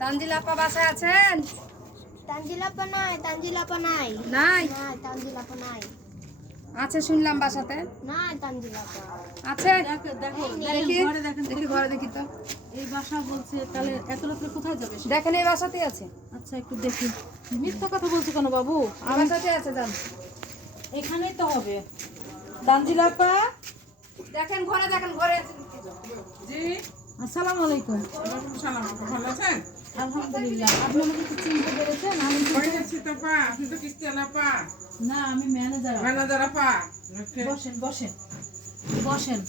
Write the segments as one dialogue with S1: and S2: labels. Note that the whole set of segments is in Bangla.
S1: তানজিলাপা বাসায় আছেন?
S2: তানজিলাপা নাই তানজিলাপা নাই।
S1: নাই?
S2: নাই তানজিলাপা নাই।
S1: আছে শুনলাম বাসাতে।
S2: নাই তানজিলাপা।
S1: আছে?
S3: দেখো দেখো ঘরে দেখেন
S1: দেখি ঘরে দেখি তো।
S3: এই বাসা বলছে তাহলে এত রাত্রে কোথায় যাবে?
S1: দেখেন এই বাসাতেই আছে।
S3: আচ্ছা একটু দেখি। মিথ্যা কথা বলছো কেন বাবু?
S1: এই বাসাতেই আছে যান।
S3: এখানেই তো হবে। দানজিলাপা
S1: দেখেন ঘরে দেখেন ঘরে। আছে
S4: জি?
S3: আসসালামু আলাইকুম।
S4: ওয়ালাইকুম সালাম ভালো আছেন?
S3: আলহামদুলিল্লাহ। আপনি আমাকে কি চিনতে পেরেছেন? আমি তো-
S4: তো পা? আপনি তো কিস্তি আলা পা
S3: না আমি ম্যানেজার
S4: ম্যানেজার পা
S3: বসেন বসেন। বসেন।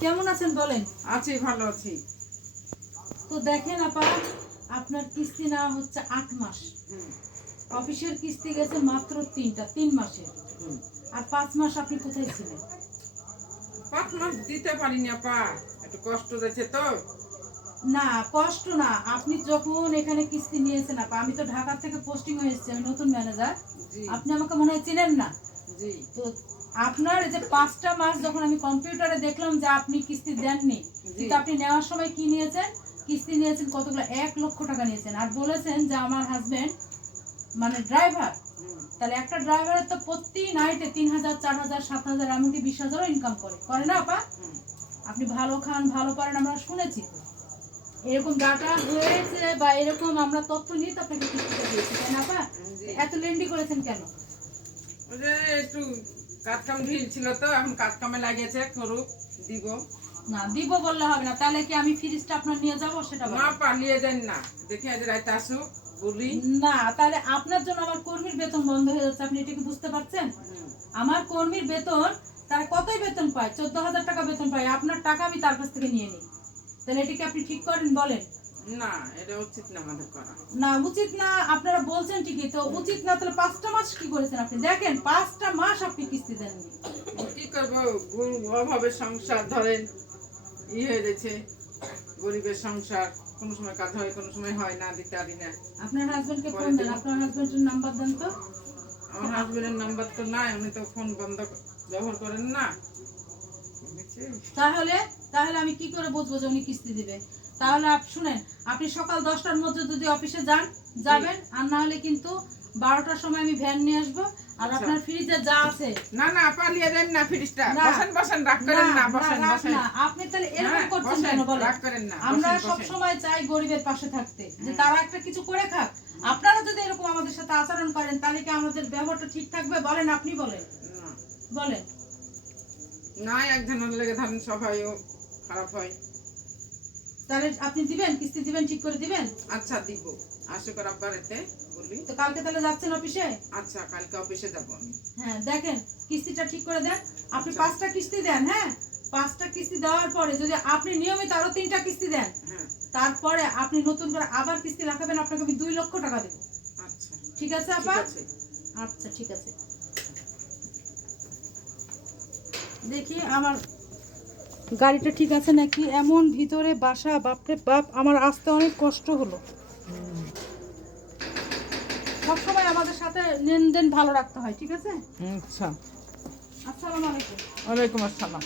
S3: কেমন আছেন বলেন?
S4: আছি ভালো আছি।
S3: তো দেখেন আপা আপনার কিস্তি নেওয়া হচ্ছে আট মাস। অফিসের কিস্তি গেছে মাত্র তিনটা তিন মাসের আর পাঁচ মাস আপনি কোথায় ছিলেন?
S4: পাঁচ মাস দিতে পারিনি আপা। একটু কষ্ট যাচ্ছে তো?
S3: না কষ্ট না। আপনি যখন এখানে কিস্তি নিয়েছেন আপা আমি তো ঢাকা থেকে পোস্টিং হয়ে এসেছি আমি নতুন ম্যানেজার আপনি আমাকে মনে হয় চেনেন না?
S4: জি।
S3: তো আপনার যে পাঁচটা মাস যখন আমি কম্পিউটারে দেখলাম যে আপনি কিস্তি দেননি কিন্তু আপনি নেওয়ার সময় কি নিয়েছেন? কিস্তি নিয়েছেন কতগুলো? এক লক্ষ টাকা নিয়েছেন। আর বলেছেন যে আমার হাজবেন্ড মানে ড্রাইভার তাহলে একটা ড্রাইভারের তো প্রতি নাইটে তিন হাজার চার হাজার সাত হাজার এমনকি বিশ হাজারও ইনকাম করে। করে না আপা। আপনি ভালো খান ভালো পারেন আমরা শুনেছি তো। এরকম ডাটা হয়েছে বা এরকম আমরা তথ্য নিয়ে তো আপনাকে কিস্তিটা দিয়েছি তাই না আপা? এত লেন্ডি করেছেন কেন?
S4: একটু কাজ কাম ঢিল ছিল তো এখন কাজ কামে লাগিয়েছে করুক দিব।
S3: না দিব বললে হবে না তাহলে কি আমি ফ্রিজটা আপনার নিয়ে যাব সেটা বলেন।
S4: পালিয়ে যান না। দেখে আজ রাইতে আসুক বলি।
S3: না তাহলে আপনার জন্য আমার কর্মীর বেতন বন্ধ হয়ে যাচ্ছে আপনি এটা কি বুঝতে পারছেন? আমার কর্মীর বেতন তারা কতই বেতন পায়? চোদ্দ হাজার টাকা বেতন পায়। আপনার টাকা আমি তার কাছ থেকে নিয়ে নিই। তাহলে এটাকে আপনি ঠিক করেন বলেন।
S4: না এটা উচিত না আমাদের করা।
S3: না উচিত না আপনারা বলছেন ঠিকই। তো উচিত না তাহলে পাঁচটা মাস কি করেছেন আপনি? দেখেন পাঁচটা মাস আপনি কিস্তি দেননি।
S4: কি করব? অভাবের সংসার ধরেন ই হয়ে গেছে। গরিবের সংসার কোনো সময় কাজ হয় কোনো সময় হয় না দিতে পারি না।
S3: আপনার হাজবেন্ডকে ফোন দেন। আপনার হাজবেন্ডের নাম্বার দেন তো।
S4: আমার হাজবেন্ডের নাম্বার তো নাই উনি তো ফোন বন্ধ ব্যবহার করেন না।
S3: তাহলে তাহলে আমি কি করে বুঝব যে উনি কিস্তি দিবে? তাহলে শুনেন আপনি সকাল দশটার মধ্যে যদি অফিসে যান যাবেন আর না হলে কিন্তু বারোটার সময় আমি ভ্যান নিয়ে আসব আর আপনার ফ্রিজে যা আছে।
S4: না না পালিয়ে দেন না ফ্রিজটা। বসেন বসেন রাগ করেন না বসেন বসেন।
S3: আপনি তাহলে এরকম
S4: হ্যাঁ,
S3: করছেন কেন বলেন?
S4: রাগ করেন না,
S3: আমরা সব সময় চাই গরিবের পাশে থাকতে যে তারা একটা কিছু করে খাক। আপনারা যদি এরকম আমাদের সাথে আচরণ করেন তাহলে কি আমাদের ব্যবহারটা ঠিক থাকবে? বলেন আপনি বলেন। বলেন।
S4: না একজনের লেগে ধরেন সবাইও খারাপ হয়।
S3: তাহলে আপনি দিবেন কিস্তি দিবেন ঠিক করে দিবেন?
S4: আচ্ছা দিব। আব্বার এতে বলি।
S3: তো কালকে তাহলে যাচ্ছেন অফিসে?
S4: আচ্ছা কালকে অফিসে যাব আমি।
S3: হ্যাঁ দেখেন কিস্তিটা ঠিক করে দেন। আপনি
S4: আচ্ছা।
S3: পাঁচটা কিস্তি দেন হ্যাঁ? পাঁচটা কিস্তি দেওয়ার পরে যদি আপনি নিয়মিত আরও তিনটা কিস্তি দেন
S4: হ্যাঁ।
S3: তারপরে আপনি নতুন করে আবার কিস্তি রাখাবেন আপনাকে আমি দুই লক্ষ টাকা দেবো।
S4: আচ্ছা।
S3: ঠিক আছে আপা আচ্ছা ঠিক আছে। দেখি আমার গাড়িটা ঠিক আছে নাকি? এমন ভিতরে বাসা বাপরে বাপ আমার আসতে অনেক কষ্ট হলো। সবসময় আমাদের সাথে লেনদেন ভালো রাখতে হয় ঠিক আছে?
S4: আচ্ছা।
S3: আসসালামু আলাইকুম।
S4: ওয়ালাইকুম আসসালাম।